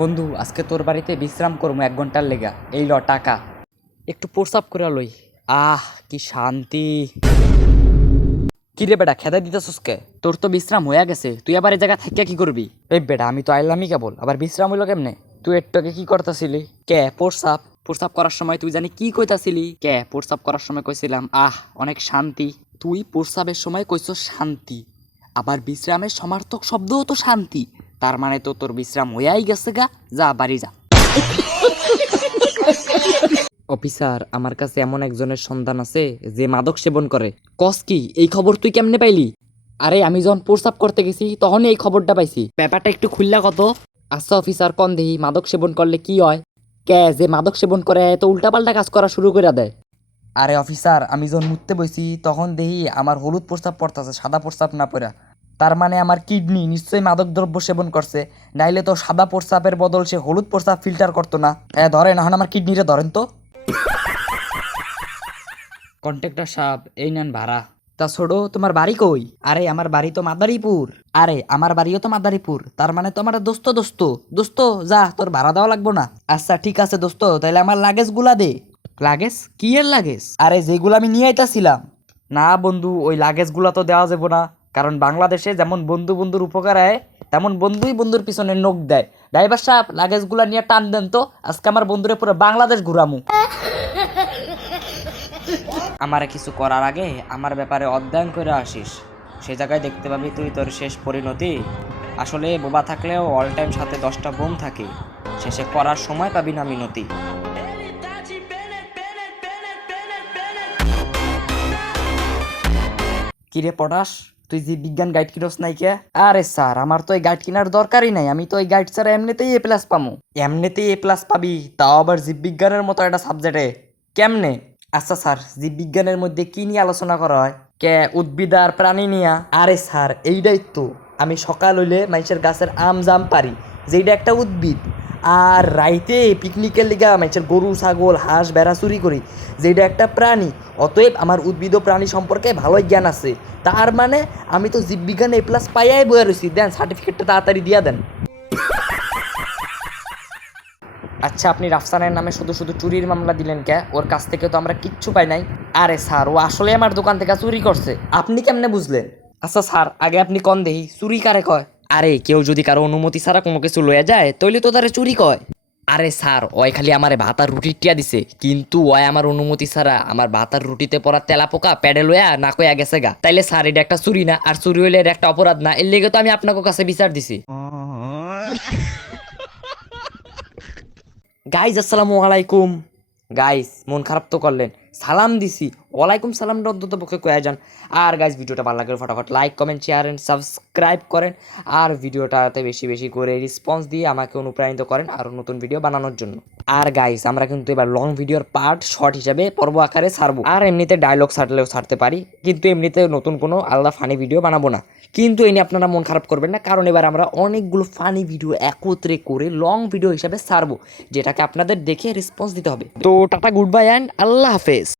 বন্ধু আজকে তোর বাড়িতে বিশ্রাম করবো 1 ঘন্টার লেগা। এই ল টাকা, একটু প্রস্রাব করে লই। কি শান্তি। কি রে বেটা, খেদা দিতেছস কে? তোর তো বিশ্রাম হয়ে গেছে, তুই আবার এই জায়গা থাকিয়া কি করবি? এই বেটা, আমি তো আইলামই কেবল, আবার বিশ্রাম হইলো কেমনে? তুই একটু আগে কি করতেছিলি? কে প্রস্রাব? প্রস্রাব করার সময় তুই জানি কি কইতাছিলি? কে প্রস্রাব করার সময় কইছিলাম অনেক শান্তি। তুই প্রস্রাবের সময় কইছস শান্তি, আবার বিশ্রামের সমার্থক শব্দও তো শান্তি। তার মানে তো তোর বিশ্রাম হইয়াই গেছে গা। যা বাড়ি যা। অফিসার, আমার কাছে এমন একজনের সন্ধান আছে যে মাদক সেবন করে। কস কি? এই খবর তুই কেমনে পাইলি? আরে আমি যখন প্রস্রাব করতে গেছি তখনই এই খবরটা পাইছি। ব্যাপারটা একটু খুললা কত। আচ্ছা অফিসার, কন দেহি মাদক সেবন করলে কি হয়? কে যে মাদক সেবন করে তো উল্টাপাল্টা কাজ করা শুরু করে দেয়। আরে অফিসার, আমি যখন মুততে বইছি তখন দেখি আমার হলুদ প্রস্রাব পড়তেছে, সাদা প্রস্রাব না পড়া। তার মানে আমার কিডনি নিশ্চয়ই মাদক দ্রব্য সেবন করছে, নাইলে তো সাদা প্রস্রাবের বদল সে হলুদ প্রস্রাব ফিল্টার করতো না। হ্যাঁ ধরেন, এখন আমার কিডনিটা ধরেন তো। কন্ট্রাক্টর সাহেব, এই নেন ভাড়া। তা ছোড়ো, তোমার বাড়ি কই? আরে আমার বাড়ি তো মাদারীপুর। আরে আমার বাড়িও তো মাদারীপুর, তার মানে তো আমার দোস্ত দোস্ত দোস্ত। যা, তোর ভাড়া দেওয়া লাগবো না। আচ্ছা ঠিক আছে দোস্ত, তাহলে আমার লাগেজ গুলা দে। লাগেজ? কি এর লাগেজ? আরে যেগুলো আমি নিয়ে আইতাছিলাম। না বন্ধু, ওই লাগেজ গুলা তো দেওয়া যাবো না, কারণ বাংলাদেশে যেমন বন্ধু বন্ধুর উপকার হয় তেমন বন্ধুই বন্ধুর পিছনে নখ দেয়। ড্রাইভার সাহেব, লাগেজ গুলা নিয়ে টান দেন তো, আজকে আমার বন্ধুরে পুরো বাংলাদেশ ঘুরামু। আমারে কিছু করার আগে আমার ব্যাপারে অধ্যয়ন করে আসিস, সে জায়গায় দেখতে পাবি তুই তোর শেষ পরিণতি। আসলে বোবা থাকলেও অল টাইম সাথে 10টা বোম থাকে, শেষে করার সময় পাবি না মিনতি। কিরে পটাশ, তুই যে বিজ্ঞান গাইড কিনস নাই কে? আরে স্যার, আমার তো এই গাইড কেনার দরকারই নাই, আমি তো এই গাইড ছাড়া এমনিতেই A+ পামু। এমনিতেই A+ পাবি, তাও আবার জীববিজ্ঞানের মতো একটা সাবজেক্টে? কেমনে? আচ্ছা স্যার, জীববিজ্ঞানের মধ্যে কি নিয়ে আলোচনা করা হয়? কে উদ্ভিদ আর প্রাণী নিয়া? আরে স্যার, এইটাই তো। আমি সকাল হইলে মানুষের গাছের আম জাম পারি, যেটা একটা উদ্ভিদ। আর রাইতে পিকনিকের লিগা মানুষের গরু ছাগল হাঁস ভেড়া চুরি করি, যেটা একটা প্রাণী। অতএব আমার উদ্ভিদ ও প্রাণী সম্পর্কে ভালোই জ্ঞান আছে। তার মানে আমি তো জীববিজ্ঞানে A+ পাইয়াই বয়ে রয়েছি। দেন সার্টিফিকেটটা তাড়াতাড়ি দিয়া দেন। আচ্ছা, আপনি রাফসানের নামে শুধু শুধু চুরির মামলা দিলেন কে? ওর কাছ থেকে তো আমরা কিচ্ছু পাই নাই। আরে স্যার, ও আসলে আমার দোকান থেকে চুরি করছে। আপনি কেমনে বুঝলেন? আচ্ছা স্যার, আগে আপনি কন দেহি চুরি কারে কয়? আরে কেউ যদি কারো অনুমতি ছাড়া কোনো কিছু লয়ে যায় তাইলে তো তারে চুরি কয়। আরে স্যার, ওই খালি আমারে ভাত আর রুটি টিয়া দিছে, কিন্তু ওই আমার অনুমতি ছাড়া আমার ভাত আর রুটিতে পড়া তেলা পোকা প্যাডে লয়া না কইয়া গেছে গা। তাইলে স্যার, এটা একটা চুরি না? আর চুরি হইলে এটা একটা অপরাধ না? এর লেগে তো আমি আপনাকে কাছে বিচার দিছি। গাইজ আসসালামু আলাইকুম। গাইজ মন খারাপ তো করলেন, সালাম দিছি, ওয়ালাইকুম সালামটা অন্তত পক্ষে কয়ে যান। আর গাইজ ভিডিওটা ভালো লাগলে ফটাফট like comment share and subscribe করেন, আর ভিডিওটাতে বেশি বেশি করে রেসপন্স দিয়ে আমাকে অনুপ্রাণিত করেন আরও নতুন ভিডিও বানানোর জন্য। আর গাইজ আমরা কিন্তু এবার লং ভিডিওর পার্ট শর্ট হিসাবে পর্ব আকারে ছাড়বো। আর এমনিতে ডায়লগ ছাড়লেও ছাড়তে পারি, কিন্তু এমনিতে নতুন কোনো আলাদা ফানি ভিডিও বানাবো না। কিন্তু এই নিয়ে আপনারা মন খারাপ করবেন না, কারণ এবার আমরা অনেকগুলো ফানি ভিডিও একত্রে করে লং ভিডিও হিসাবে ছাড়বো, যেটাকে আপনাদের দেখে রেসপন্স দিতে হবে। তো টাটা, গুড বাই অ্যান্ড আল্লাহ হাফেজ।